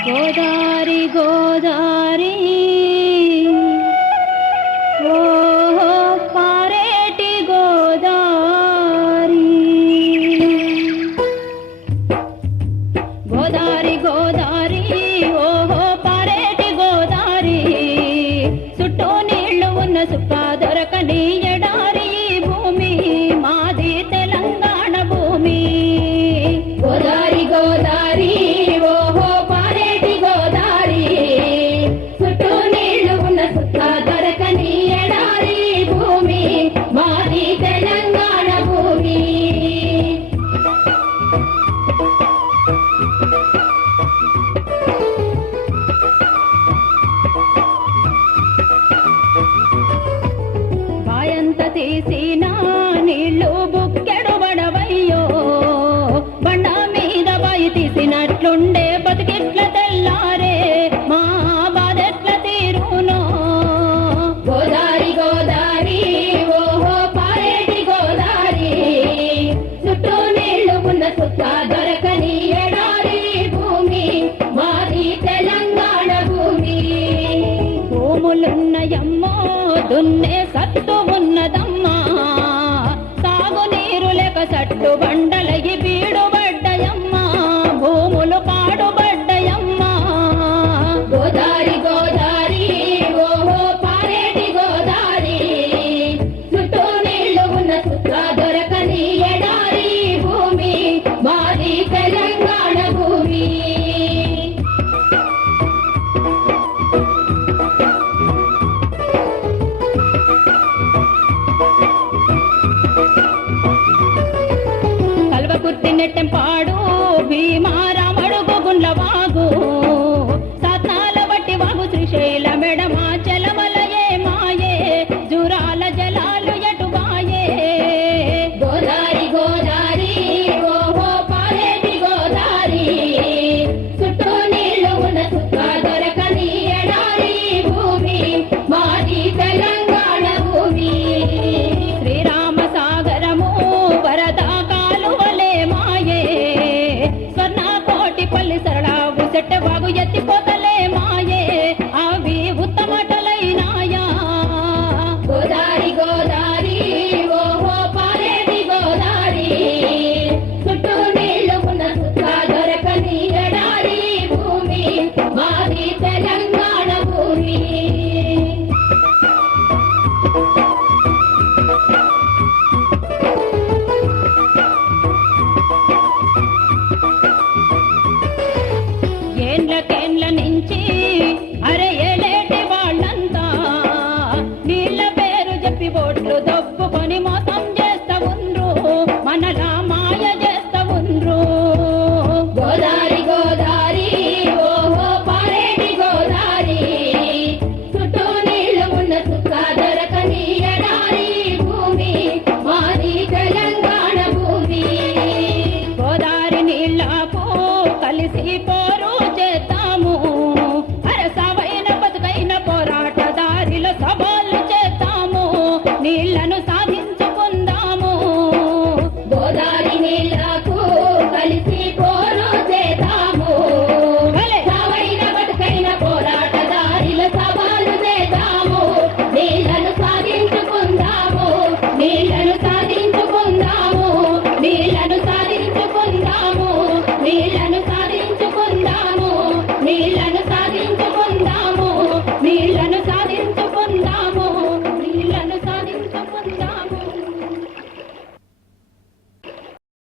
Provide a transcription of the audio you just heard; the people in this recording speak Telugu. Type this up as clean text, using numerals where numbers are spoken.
గోదారి గోదారి ఓ పారేటి గోదారి గోదారి గోదారి ఓహో పారేటి గోదారి చుట్టూ నీళ్లు ఉన్న సుక్క దొరకని ఎడారి భూమి మాది తెలంగాణ భూమి గోదారి గోదారి ఓహో పారేటి గోదారి చుట్టూ నీళ్లు ఉన్న సుక్క దొరకని ఎడారి భూమి మాది తెలంగాణ భూమి బాయంత తీసిన నీళ్లు బుక్కెడు బడవయ్యో బండ మీద బాయి తీసినట్లుండే బతికిట్ల తెల్లారే మా బాధెట్ల తీరునో గోదారి గోదారి ఓహో పారేటి గోదారి చుట్టూ నీళ్లు ఉన్న సుక్క దొరకని ఎడారి భూమి మాది తెలంగాణ భూమి భూములున్నయమ్మో దున్నే సత్తు ఉన్నదమ్మా సాగునీరు లేక సట్టు బండలకి బీడు పడ్డయమ్మా భూములు పాడుబడ్డయమ్మా గోదారి గోదారి ఓహో పారేటి గోదారి చుట్టూ నీళ్లు ఉన్న సుక్క దొరకని ఎడారి భూమి మాది తెలంగాణ భూమి కల్వకుర్తి నెట్టెంపాడు భీమారామడు గోగుండ్ల వాగు సత్నాల బట్టి వాగు శ్రీశైల మెడమా చలమలయే మాయే జురాల జలాలు ఎటుబాయే గోదారి గోదారి ఓహో పారేటి గోదారి చుట్టూ నీళ్లు ఉన్న సుక్క దొరకని ఎడారి భూమి మాది తెలంగాణ భూమి శ్రీరామ సాగరము వరద కాలువలే మాయే స్వర్ణ కోటి పల్లి సరళావు చెట్టవాగు ఎత్తిపోతలే మాయే అవి ఉత్తమటలైనాయా గోదారి గోదారి ఓహో పారేటి గోదారి చుట్టూ నీళ్లు ఉన్న సుక్క దొరకని ఎడారి భూమి మాది తెలంగాణ భూమి ఏండ్లకేండ్ల నుంచి అరే ఏలేటి వాళ్ళంతా నీళ్ళ పేరు చెప్పి ఓట్లు దొబ్బుకొని మోసం చేస్తా ఉండ్రు మనలా మాయ చేస్తా ఉండ్రు గోదారి గోదారి ఓహో పారేటి గోదారి చుట్టూ నీళ్లు ఉన్న సుక్క దొరకని ఎడారి భూమి మాది తెలంగాణ భూమి గోదారి నీళ్లకు కలిసి పోరు చేద్దాము అరసవైన బతుకైన పోరాట దారిలో సవాళ్ళు చేద్దాము నీళ్లను సాధించుకుందాము గోదారి నీళ్లకు కలిసి పోరు చేద్దాము అరసవైన బతుకైన పోరాట దారిలో సవాళ్ళు చేద్దాము నీళ్లను సాధించుకుందాము నీళ్లను సాధించుకుందాము నీళ్లను సాధించుకుందాము నీళ్లను సాధించుకుందాము నీళ్లను సాధించుకుందాము నీళ్లను